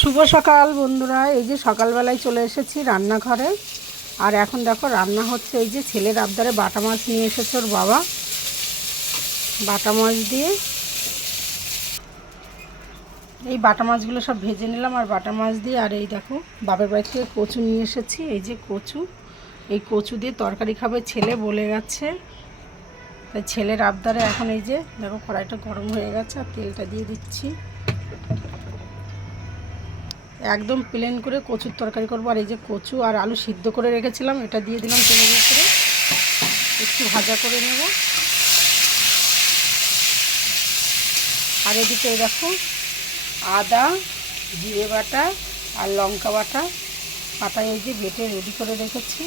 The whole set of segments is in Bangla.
শুভ সকাল বন্ধুরা। এই যে সকালবেলায় চলে এসেছি রান্নাঘরে। আর এখন দেখো রান্না হচ্ছে। এই যে ছেলের আবদারে বাটা মাছ নিয়ে এসেছে ওর বাবা। বাটা মাছ দিয়ে এই বাটা মাছগুলো সব ভেজে নিলাম। আর বাটা মাছ দিয়ে আর এই দেখো বাপের বাড়ি থেকে কচু নিয়ে এসেছি। এই যে কচু, এই কচু দিয়ে তরকারি খাবে ছেলে বলে গেছে। তাই ছেলের আবদারে এখন এই যে দেখো কড়াইটা গরম হয়ে গেছে আর তেলটা দিয়ে দিচ্ছি। একদম প্লেন করে কচুর তরকারি করবো। আর এই যে কচু আর আলু সিদ্ধ করে রেখেছিলাম, এটা দিয়ে দিলাম তেলের উপরে, একটু ভাজা করে নেব। আর এদিকে দেখো আদা, জিরে বাটা আর লঙ্কা বাটা পাতায় এই যে বেটে রেডি করে রেখেছি।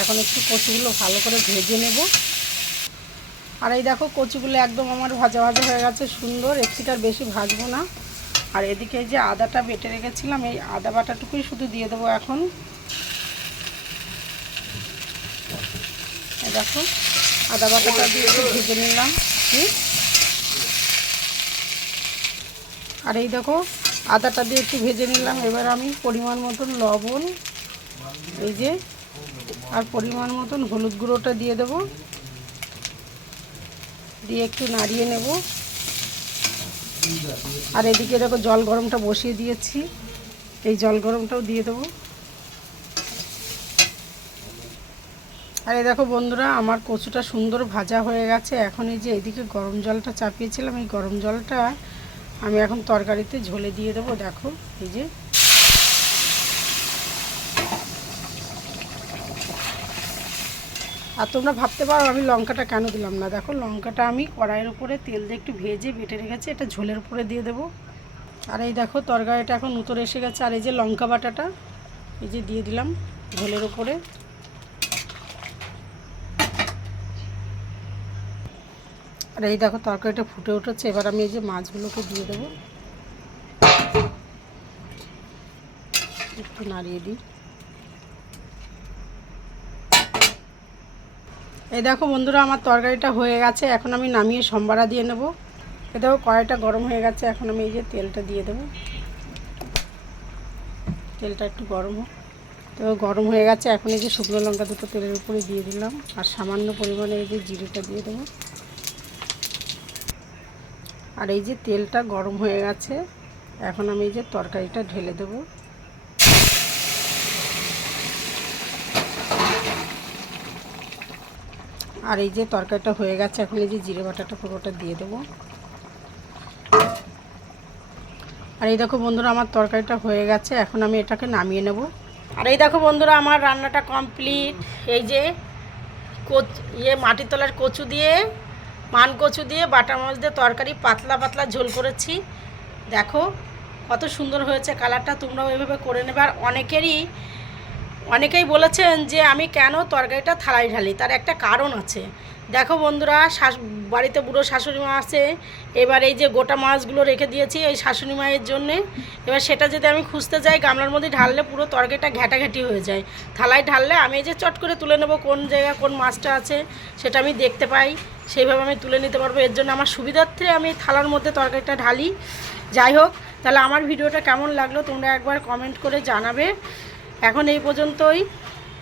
এখন একটু কচুগুলো ভালো করে ভেজে নেব। আর এই দেখো কচুগুলো একদম আমার ভাজা ভাজা হয়ে গেছে সুন্দর, একটুটার বেশি ভাজবো না। আর এদিকে এই যে আদাটা বেটে রেখেছিলাম, এই আদা বাটাটুকুই শুধু দিয়ে দেবো এখন। দেখো আদা বাটাটা দিয়ে একটু ভেজে নিলাম। আর এই দেখো আদাটা দিয়ে একটু ভেজে নিলাম। এবার আমি পরিমাণ মতন লবণ, এই যে আর পরিমাণ মতন হলুদ গুঁড়োটা দিয়ে দেবো, দিয়ে একটু নাড়িয়ে নেব। আর এদিকে দেখো জল গরমটা বসিয়ে দিয়েছি, এই জল গরমটাও দিয়ে দেবো। আর এই দেখো বন্ধুরা আমার কচুটা সুন্দর ভাজা হয়ে গেছে। এখন এই যে এদিকে গরম জলটা চাপিয়েছিলাম, এই গরম জলটা আমি এখন তরকারিতে ঝোলে দিয়ে দেবো। দেখো এই যে আর তোমরা ভাবতে পারো আমি লঙ্কাটা কেন দিলাম না। দেখো লঙ্কাটা আমি কড়াইয়ের উপরে তেল দিয়ে একটু ভেজে বেটে রেখেছি, এটা ঝোলের উপরে দিয়ে দেবো। আর এই দেখো তরকারিটা এখন উতরে এসে গেছে। আর এই যে লঙ্কা বাটাটা এই যে দিয়ে দিলাম ঝোলের উপরে। আর এই দেখো তরকারিটা ফুটে উঠেছে। এবার আমি এই যে মাছগুলোকে দিয়ে দেবো, একটু নাড়িয়ে দিই। এই দেখো বন্ধুরা আমার তরকারিটা হয়ে গেছে। এখন আমি নামিয়ে সম্বারা দিয়ে নেব। এই দেখো কড়াইটা গরম হয়ে গেছে। এখন আমি এই যে তেলটা দিয়ে দেবো, তেলটা একটু গরম হোক। তো গরম হয়ে গেছে। এখন এই যে শুকনো লঙ্কা দুটো তেলের উপরে দিয়ে দিলাম আর সামান্য পরিমাণে এই যে জিরেটা দিয়ে দেবো। আর এই যে তেলটা গরম হয়ে গেছে, এখন আমি এই যে তরকারিটা ঢেলে দেবো। আর এই যে তরকারিটা হয়ে গেছে, এখন এই যে জিরে বাটাটা পুরোটা দিয়ে দেবো। আর এই দেখো বন্ধুরা আমার তরকারিটা হয়ে গেছে। এখন আমি এটাকে নামিয়ে নেব। আর এই দেখো বন্ধুরা আমার রান্নাটা কমপ্লিট। এই যে মাটির তলার কচু দিয়ে, মান কচু দিয়ে বাটা মাছ দিয়ে তরকারি পাতলা পাতলা ঝোল করেছি। দেখো কত সুন্দর হয়েছে কালারটা, তোমরাও এভাবে করে নেবে। আর অনেকেই বলেছেন যে আমি কেন তরকারিটা থালায় ঢালি, তার একটা কারণ আছে। দেখো বন্ধুরা বাড়িতে বুড়ো শাশুড়ি মা আছে, এবার এই যে গোটা মাছগুলো রেখে দিয়েছি এই শাশুড়ি মায়ের জন্যে। এবার সেটা যদি আমি খুঁজতে যাই গামলার মধ্যে ঢাললে পুরো তরকারিটা ঘ্যাটাঘ্যাটি হয়ে যায়। থালায় ঢাললে আমি এই যে চট করে তুলে নেব, কোন জায়গায় কোন মাছটা আছে সেটা আমি দেখতে পাই, সেইভাবে আমি তুলে নিতে পারবো। এর জন্য আমার সুবিধার্থে আমি থালার মধ্যে তরকারিটা ঢালি। যাই হোক, তাহলে আমার ভিডিওটা কেমন লাগলো তোমরা একবার কমেন্ট করে জানাবে। এখন এই পর্যন্তই,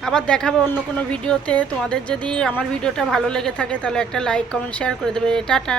আবার দেখাবে অন্য কোনো ভিডিওতে। তোমাদের যদি আমার ভিডিওটা ভালো লেগে থাকে তাহলে একটা লাইক কমেন্ট শেয়ার করে দেবে। টাটা।